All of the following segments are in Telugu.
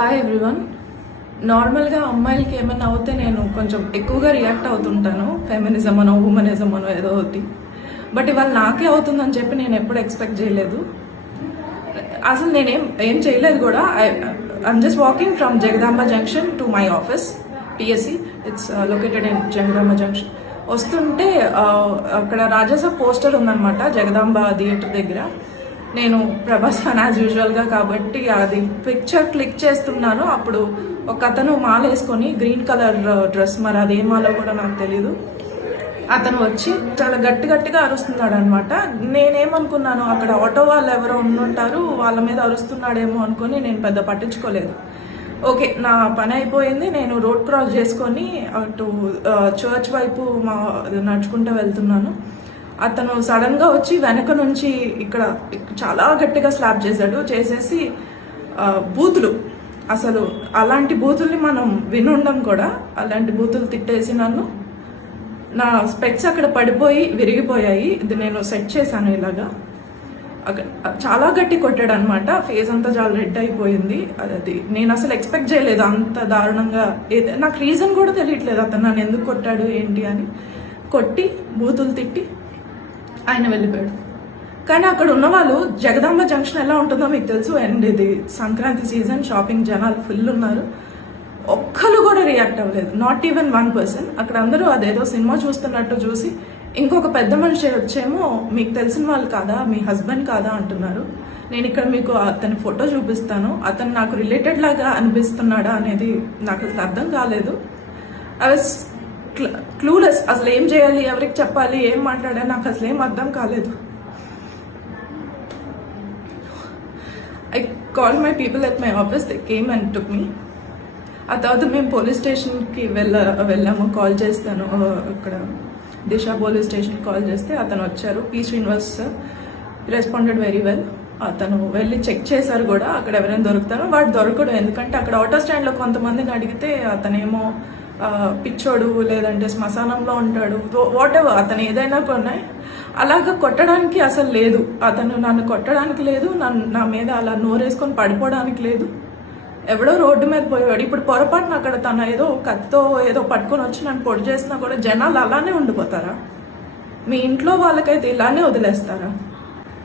Hi everyone. నార్మల్గా అమ్మాయిలకి ఏమైనా అవుతే నేను కొంచెం ఎక్కువగా రియాక్ట్ అవుతుంటాను, ఫెమినిజం అనో ఉమెనిజం అనో ఏదో ఒకటి. బట్ ఇవాళ నాకే అవుతుందని చెప్పి నేను ఎప్పుడు ఎక్స్పెక్ట్ చేయలేదు. అసలు నేనేం చేయలేదు కూడా. I'm just walking from Jagadamba junction to my office, TSC. It's located in Jagadamba junction. వస్తుంటే అక్కడ రాజాసాబ్ పోస్టర్ ఉందన్నమాట జగదాంబ థియేటర్ దగ్గర. నేను ప్రభాస్ ఫ్యాన్ యాజ్ యూజువల్గా కాబట్టి అది పిక్చర్ క్లిక్ చేస్తున్నాను. అప్పుడు ఒక అతను మాల వేసుకొని గ్రీన్ కలర్ డ్రెస్, మరి అది ఏ మాలో కూడా నాకు తెలీదు, అతను వచ్చి చాలా గట్టిగా అరుస్తున్నాడు అనమాట. నేనేమనుకున్నాను, అక్కడ ఆటో వాళ్ళు ఎవరో ఉండుంటారు, వాళ్ళ మీద అరుస్తున్నాడేమో అనుకుని నేను పెద్ద పట్టించుకోలేదు. ఓకే, నా పని అయిపోయింది. నేను రోడ్ క్రాస్ చేసుకొని అటు చర్చ్ వైపు నడుచుకుంటూ వెళ్తున్నాను. అతను సడన్గా వచ్చి వెనక నుంచి ఇక్కడ చాలా గట్టిగా స్లాప్ చేసేసి బూతులు, అసలు అలాంటి బూతుల్ని మనం వినుండం కూడా, అలాంటి బూతులు తిట్టేసి నన్ను, నా స్పెక్స్ అక్కడ పడిపోయి విరిగిపోయాయి. ఇది నేను సెట్ చేశాను ఇలాగా. చాలా గట్టి కొట్టాడు అనమాట. ఫేస్ అంతా చాలా రెడ్ అయిపోయింది. అది నేను అసలు ఎక్స్పెక్ట్ చేయలేదు అంత దారుణంగా. నాకు రీజన్ కూడా తెలియట్లేదు అతను నన్ను ఎందుకు కొట్టాడు ఏంటి అని. కొట్టి బూతులు తిట్టి ఆయన వెళ్ళిపోయాడు. కానీ అక్కడ ఉన్న వాళ్ళు, జగదాంబ జంక్షన్ ఎలా ఉంటుందో మీకు తెలుసు, అండ్ ఇది సంక్రాంతి సీజన్, షాపింగ్ జనాలు ఫుల్ ఉన్నారు. ఒక్కరు కూడా రియాక్ట్ అవ్వలేదు, నాట్ ఈవెన్ 1%. అక్కడ అందరూ అదేదో సినిమా చూస్తున్నట్టు చూసి, ఇంకొక పెద్ద మనిషి వచ్చేమో మీకు తెలిసిన వాళ్ళు కాదా, మీ హస్బెండ్ కాదా అంటున్నారు. నేను ఇక్కడ మీకు అతని ఫోటో చూపిస్తాను. అతను నాకు రిలేటెడ్ లాగా అనిపిస్తున్నాడా అనేది నాకు అసలు అర్థం కాలేదు. I was clueless. అసలు ఏం చేయాలి, ఎవరికి చెప్పాలి, ఏం మాట్లాడాలి నాకు అసలు ఏం అర్థం కాలేదు. I call my people at my office, they came and took me. ఆ తర్వాత మేము పోలీస్ స్టేషన్కి వెళ్ళాము. కాల్ చేస్తాను, ఇక్కడ దిశ పోలీస్ స్టేషన్కి కాల్ చేస్తే అతను వచ్చారు. P Srinivas responded very well. అతను వెళ్ళి చెక్ చేశారు కూడా అక్కడ ఎవరైనా దొరుకుతారో. వాడు దొరకడు, ఎందుకంటే అక్కడ ఆటో స్టాండ్లో కొంతమందిని అడిగితే అతనేమో పిచ్చోడు, లేదంటే శ్మశానంలో ఉంటాడు, వాట్ ఎవర్, అతను ఏదైనా కొన్నాయి. అలాగా కొట్టడానికి అసలు లేదు, అతను నన్ను కొట్టడానికి లేదు, నా మీద అలా నోరేసుకొని పడిపోవడానికి లేదు. ఎవడో రోడ్డు మీద పోయాడు. ఇప్పుడు పొరపాటున అక్కడ తన ఏదో కత్తో ఏదో పట్టుకొని వచ్చి నన్ను పొడి చేసినా కూడా జనాలు అలానే ఉండిపోతారా? మీ ఇంట్లో వాళ్ళకైతే ఇలానే వదిలేస్తారా?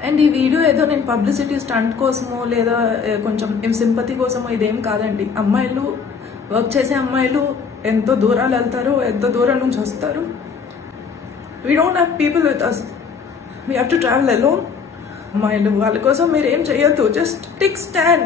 అండ్ ఈ వీడియో ఏదో నేను పబ్లిసిటీ స్టంట్ కోసమో లేదా కొంచెం సింపతి కోసమో ఇదేం కాదండి. అమ్మాయిలు, వర్క్ చేసే అమ్మాయిలు ఎంతో దూరాలు వెళ్తారు, ఎంతో దూరం నుంచి వస్తారు. We don't have people with us, we have to travel alone. అమ్మాయిలు, వాళ్ళ కోసం మీరు ఏం చేయొద్దు, జస్ట్ టేక్ స్టాండ్.